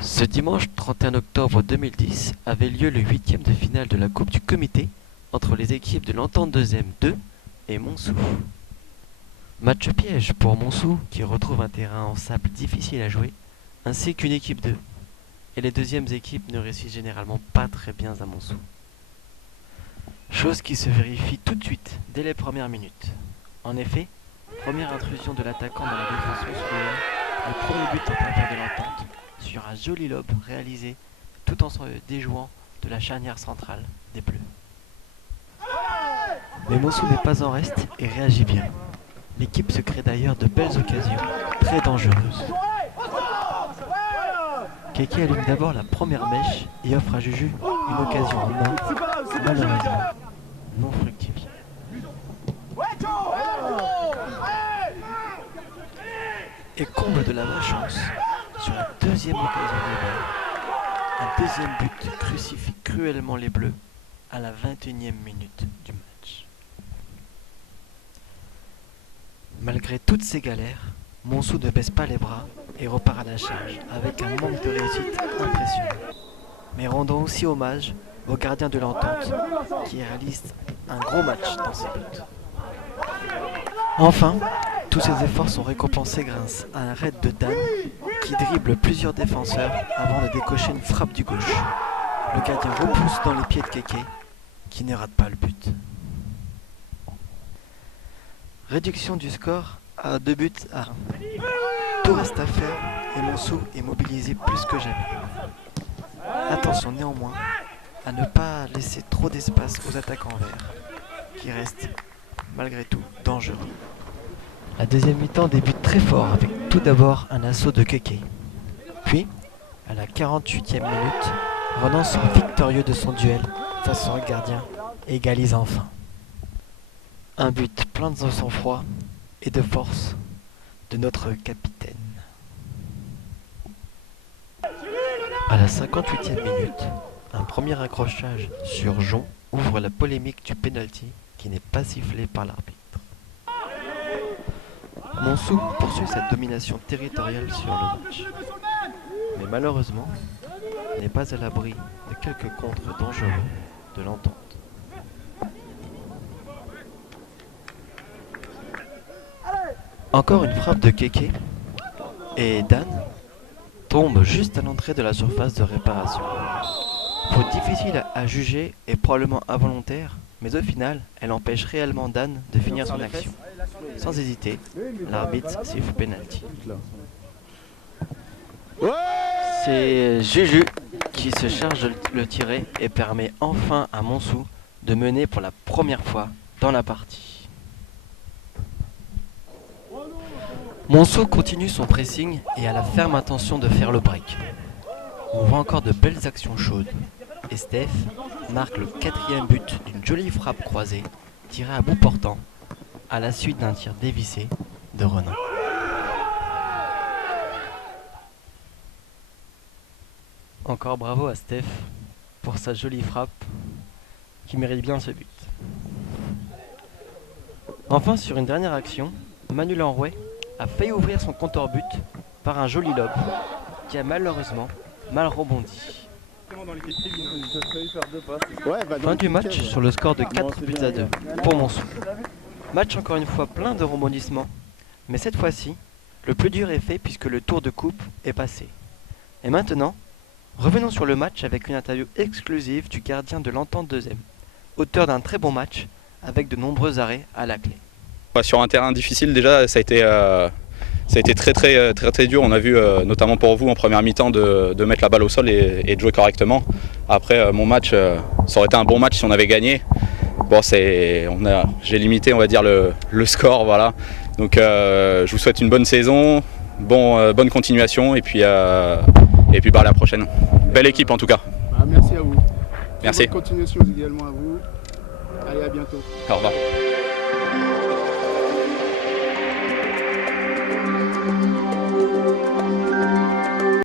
Ce dimanche 31 octobre 2010 avait lieu le 8e de finale de la Coupe du Comité entre les équipes de l'Entente 2e 2 et Montsou. Match piège pour Montsou qui retrouve un terrain en sable difficile à jouer, ainsi qu'une équipe 2. Et les deuxièmes équipes ne réussissent généralement pas très bien à Montsou. Chose qui se vérifie tout de suite dès les premières minutes. En effet, première intrusion de l'attaquant dans la défense monsoulienne, le premier but en faveur de l'Entente sur un joli lob réalisé tout en se déjouant de la charnière centrale des Bleus. Mais Montsou n'est pas en reste et réagit bien. L'équipe se crée d'ailleurs de belles occasions, très dangereuses. Keke allume d'abord la première mèche et offre à Juju une occasion en main, malheureusement non fructifiée. Et comble de la malchance, sur la deuxième occasion globale, un deuxième but crucifie cruellement les Bleus à la 21e minute du match. Malgré toutes ces galères, Montsou ne baisse pas les bras et repart à la charge avec un manque de réussite impressionnant. Mais rendons aussi hommage au gardien de l'Entente qui réalise un gros match dans ses buts. Enfin, tous ces efforts sont récompensés grâce à un raid de Dan qui dribble plusieurs défenseurs avant de décocher une frappe du gauche. Le gardien repousse dans les pieds de Keke qui ne rate pas le but. Réduction du score à 2 buts à 1. Tout reste à faire et Montsou est mobilisé plus que jamais. Attention néanmoins à ne pas laisser trop d'espace aux attaquants verts, qui restent malgré tout dangereux. La deuxième mi-temps débute très fort avec tout d'abord un assaut de Keke. Puis, à la 48e minute, Renan sort victorieux de son duel face au gardien et égalise enfin. Un but plein de sang-froid et de force de notre capitaine. À la 58e minute, un premier accrochage sur Jon ouvre la polémique du penalty qui n'est pas sifflé par l'arbitre. Montsou poursuit sa domination territoriale sur le match. Mais malheureusement, n'est pas à l'abri de quelques contres dangereux de l'Entente. Encore une frappe de Keke et Dan tombe juste à l'entrée de la surface de réparation. Faute difficile à juger et probablement involontaire, mais au final, elle empêche réellement Dan de finir son action. Sans hésiter, l'arbitre siffle penalty. C'est Juju qui se charge de le tirer et permet enfin à Montsou de mener pour la première fois dans la partie. Montsou continue son pressing et a la ferme intention de faire le break. On voit encore de belles actions chaudes et Steph marque le 4e but d'une jolie frappe croisée tirée à bout portant à la suite d'un tir dévissé de Renan. Encore bravo à Steph pour sa jolie frappe qui mérite bien ce but. Enfin, sur une dernière action, Manu Lanrouet a failli ouvrir son compteur but par un joli lob qui a malheureusement mal rebondi. Fin du match sur le score de 4 buts à 2 pour Montsou. Match encore une fois plein de rebondissements, mais cette fois-ci, le plus dur est fait puisque le tour de coupe est passé. Et maintenant, revenons sur le match avec une interview exclusive du gardien de l'Entente 2e, auteur d'un très bon match avec de nombreux arrêts à la clé. Sur un terrain difficile déjà, ça a été très dur. On a vu notamment pour vous en première mi-temps de mettre la balle au sol et de jouer correctement. Après mon match, ça aurait été un bon match si on avait gagné. Bon, j'ai limité on va dire le score, voilà. Donc je vous souhaite une bonne saison, bonne continuation et puis à la prochaine. Belle équipe en tout cas. Merci à vous. Merci. Bonne continuation également à vous. Allez, à bientôt. Au revoir.